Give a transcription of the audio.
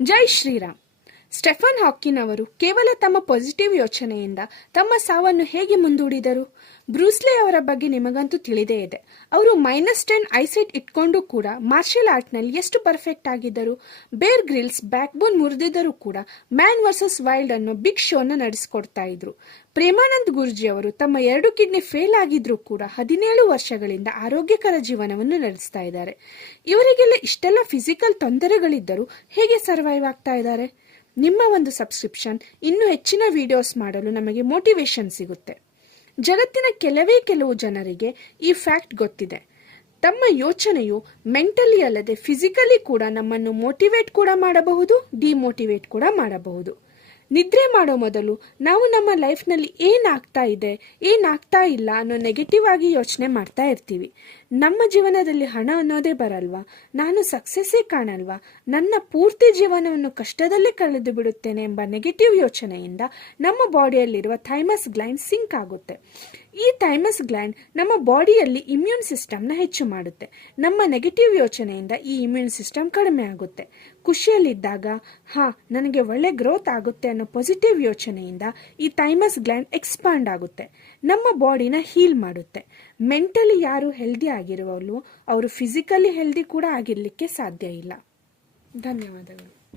ಜೈ Shriram. Stephen ಹಾಕಿನ್ ಅವರು ಕೇವಲ ತಮ್ಮ ಪಾಸಿಟಿವ್ ಯೋಚನೆಯಿಂದ ತಮ್ಮ ಸಾವನ್ನು ಹೇಗೆ ಮುಂದೂಡಿದರು? ಬ್ರೂಸ್ಲಿ ಅವರ ಬಗ್ಗೆ ನಿಮಗಂತೂ ತಿಳಿದೇ ಇದೆ. ಅವರು -10 ಐಸೈಟ್ ಇಟ್ಕೊಂಡು ಕೂಡ ಮಾರ್ಷಲ್ ಆರ್ಟ್ನಲ್ಲಿ ಎಷ್ಟು ಪರ್ಫೆಕ್ಟ್ ಆಗಿದ್ದರು. ಬೇರ್ ಗ್ರಿಲ್ಸ್ ಬ್ಯಾಕ್ ಬೋನ್ ಮುರಿದಿದ್ದರೂ ಕೂಡ ಮ್ಯಾನ್ ವರ್ಸಸ್ ವೈಲ್ಡ್ ಅನ್ನೋ ಬಿಗ್ ಶೋನ ನಡೆಸಿಕೊಡ್ತಾ ಇದ್ರು. ಪ್ರೇಮಾನಂದ್ ಗುರೂಜಿ ಅವರು ತಮ್ಮ 2 ಕಿಡ್ನಿ ಫೇಲ್ ಆಗಿದ್ರೂ ಕೂಡ 17 ವರ್ಷಗಳಿಂದ ಆರೋಗ್ಯಕರ ಜೀವನವನ್ನು ನಡೆಸ್ತಾ ಇದ್ದಾರೆ. ಇವರಿಗೆಲ್ಲ ಇಷ್ಟೆಲ್ಲ ಫಿಸಿಕಲ್ ತೊಂದರೆಗಳಿದ್ದರೂ ಹೇಗೆ ಸರ್ವೈವ್ ಆಗ್ತಾ ಇದ್ದಾರೆ? ನಿಮ್ಮ ಒಂದು ಸಬ್ಸ್ಕ್ರಿಪ್ಷನ್ ಇನ್ನೂ ಹೆಚ್ಚಿನ ವಿಡಿಯೋಸ್ ಮಾಡಲು ನಮಗೆ ಮೋಟಿವೇಶನ್ ಸಿಗುತ್ತೆ. ಜಗತ್ತಿನ ಕೆಲವು ಜನರಿಗೆ ಈ ಫ್ಯಾಕ್ಟ್ ಗೊತ್ತಿದೆ. ತಮ್ಮ ಯೋಚನೆಯು ಮೆಂಟಲಿ ಅಲ್ಲದೆ ಫಿಸಿಕಲಿ ಕೂಡ ನಮ್ಮನ್ನು ಮೋಟಿವೇಟ್ ಕೂಡ ಮಾಡಬಹುದು, ಡಿಮೋಟಿವೇಟ್ ಕೂಡ ಮಾಡಬಹುದು. ನಿದ್ರೆ ಮಾಡೋ ಮೊದಲು ನಾವು ನಮ್ಮ ಲೈಫ್ನಲ್ಲಿ ಏನಾಗ್ತಾ ಇದೆ, ಏನಾಗ್ತಾ ಇಲ್ಲ ಅನ್ನೋ ನೆಗೆಟಿವ್ ಆಗಿ ಯೋಚನೆ ಮಾಡ್ತಾ ಇರ್ತೀವಿ. ನಮ್ಮ ಜೀವನದಲ್ಲಿ ಹಣ ಅನ್ನೋದೇ ಬರಲ್ವಾ, ನಾನು ಸಕ್ಸಸ್ಸೇ ಕಾಣಲ್ವಾ, ನನ್ನ ಪೂರ್ತಿ ಜೀವನವನ್ನು ಕಷ್ಟದಲ್ಲೇ ಕಳೆದು ಬಿಡುತ್ತೇನೆ ಎಂಬ ನೆಗೆಟಿವ್ ಯೋಚನೆಯಿಂದ ನಮ್ಮ ಬಾಡಿಯಲ್ಲಿರುವ ಥೈಮಸ್ ಗ್ಲ್ಯಾಂಡ್ ಸಿಂಕ್ ಆಗುತ್ತೆ. ಈ ಥೈಮಸ್ ಗ್ಲ್ಯಾಂಡ್ ನಮ್ಮ ಬಾಡಿಯಲ್ಲಿ ಇಮ್ಯೂನ್ ಸಿಸ್ಟಮ್ನ ಹೆಚ್ಚು ಮಾಡುತ್ತೆ. ನಮ್ಮ ನೆಗೆಟಿವ್ ಯೋಚನೆಯಿಂದ ಈ ಇಮ್ಯೂನ್ ಸಿಸ್ಟಮ್ ಕಡಿಮೆ ಆಗುತ್ತೆ. ಖುಷಿಯಲ್ಲಿದ್ದಾಗ ನನಗೆ ಒಳ್ಳೆ ಗ್ರೋತ್ ಆಗುತ್ತೆ ಅನ್ನೋ ಪಾಸಿಟಿವ್ ಯೋಚನೆಯಿಂದ ಈ ಥೈಮಸ್ ಗ್ಲ್ಯಾಂಡ್ ಎಕ್ಸ್ಪಾಂಡ್ ಆಗುತ್ತೆ, ನಮ್ಮ ಬಾಡಿನ ಹೀಲ್ ಮಾಡುತ್ತೆ. ಮೆಂಟಲಿ ಯಾರು ಹೆಲ್ದಿ ಆಗಿರುವಲ್ವೋ ಅವರು ಫಿಸಿಕಲಿ ಹೆಲ್ದಿ ಕೂಡ ಆಗಿರ್ಲಿಕ್ಕೆ ಸಾಧ್ಯ ಇಲ್ಲ. ಧನ್ಯವಾದಗಳು.